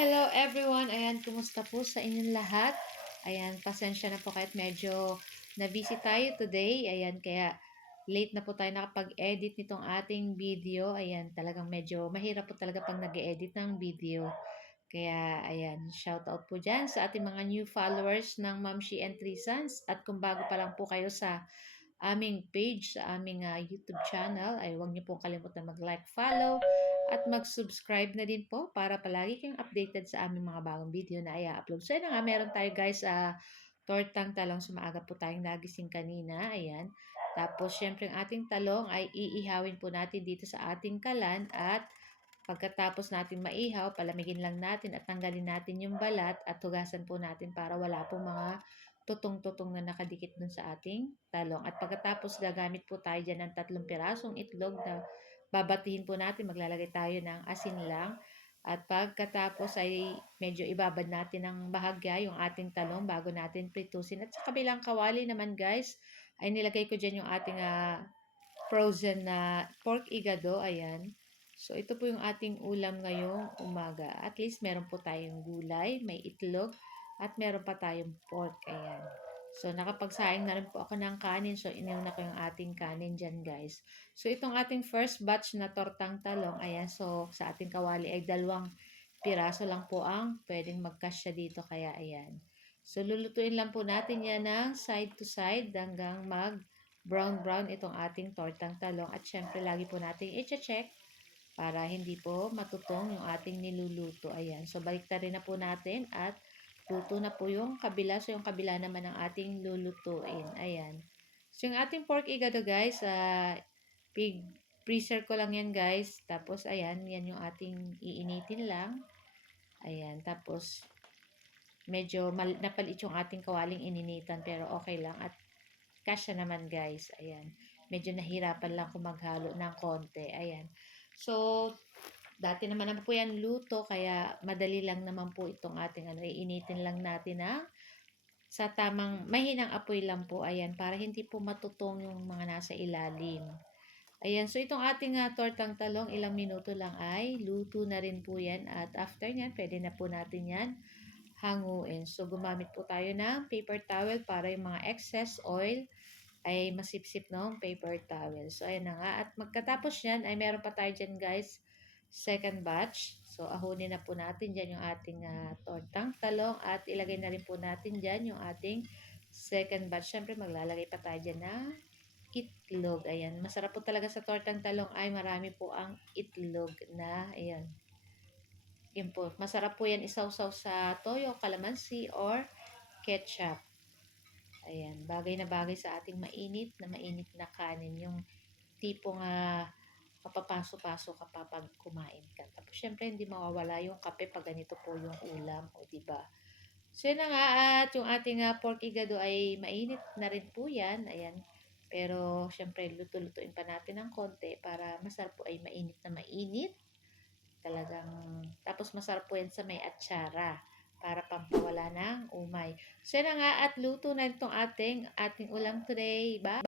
Hello everyone! Ayan, kumusta po sa inyong lahat? Ayan, pasensya na po kahit medyo na-busy tayo today. Ayan, kaya late na po tayo nakapag-edit nitong ating video. Ayan, talagang medyo mahirap po talaga pag nag-edit ng video. Kaya, ayan, shout out po dyan sa ating mga new followers ng Mamshi and Three Sons. At kung bago pa lang po kayo sa aming page, sa aming YouTube channel, ay huwag niyo pong kalimutan mag-like, follow, at mag-subscribe na din po para palagi kayong updated sa aming mga bagong video na i-upload. So, yun na nga, meron tayo guys, tortang talong. Sumaaga po tayong nagising kanina. Ayan. Tapos, syempre, ang ating talong ay iihawin po natin dito sa ating kalan at pagkatapos natin maihaw, palamigin lang natin at tanggalin natin yung balat at hugasan po natin para wala pong mga tutong-tutong na nakadikit dun sa ating talong. At pagkatapos gagamit po tayo dyan ng 3 pirasong itlog na babatihin po natin. Maglalagay tayo ng asin lang. At pagkatapos ay medyo ibabad natin ng bahagya yung ating talong bago natin pritusin. At sa kabilang kawali naman guys, ay nilagay ko dyan yung ating frozen na pork igado. Ayan. So, ito po yung ating ulam ngayong umaga. At least meron po tayong gulay, may itlog, at meron pa tayong pork. Ayan. So, nakapagsaing na rin po ako ng kanin. So, iniuna ko yung ating kanin dyan, guys. So, itong ating first batch na tortang talong. Ayan. So, sa ating kawali ay 2 piraso lang po ang pwedeng magkasya dito. Kaya, ayan. So, lulutuin lang po natin yan ng side to side hanggang brown itong ating tortang talong. At syempre, lagi po natin i-check para hindi po matutong yung ating niluluto. Ayan. So, baliktarin na po natin at luto na po yung kabila. So, yung kabila naman ang ating lulutuin. Ayan. So, yung ating pork igado guys, pig freezer ko lang yan guys. Tapos, ayan, yan yung ating iinitin lang. Ayan. Tapos, medyo napalit yung ating kawaling ininitan pero okay lang. At kasya naman guys. Ayan. Medyo nahirapan lang kung maghalo ng konti. Ayan. So, dati naman po yan luto, kaya madali lang naman po itong ating iinitin lang natin sa tamang mahinang apoy lang po. Ayan, para hindi po matutong yung mga nasa ilalim. Ayan, so itong ating tortang talong, ilang minuto lang ay luto na rin po yan. At after nyan, pwede na po natin yan hanguin. So, gumamit po tayo ng paper towel para yung mga excess oil ay masipsip ng paper towel. So, ayan na nga. At magkatapos yan, ay meron pa tayo dyan guys, second batch. So, ahunin na po natin dyan yung ating tortang talong at ilagay na rin po natin dyan yung ating second batch. Siyempre, maglalagay pa tayo dyan na itlog. Ayan. Masarap po talaga sa tortang talong ay marami po ang itlog na, ayan. Yun po. Masarap po yan isawsaw sa toyo, kalamansi, or ketchup. Ayan, bagay na bagay sa ating mainit na kanin. Yung tipong mapapaso-paso ka pa pag kumain ka. Tapos, syempre, hindi mawawala yung kape pag ganito po yung ulam. O, diba? So, yun na nga. At yung ating pork igado ay mainit na rin po yan. Ayan. Pero, syempre, luto-lutuin pa natin ng konti para masarap po ay mainit na mainit. Talagang, tapos masarap po yan sa may atsara para pampawala ng umay. So, yun na nga at luto na itong ating ulam today. Bye!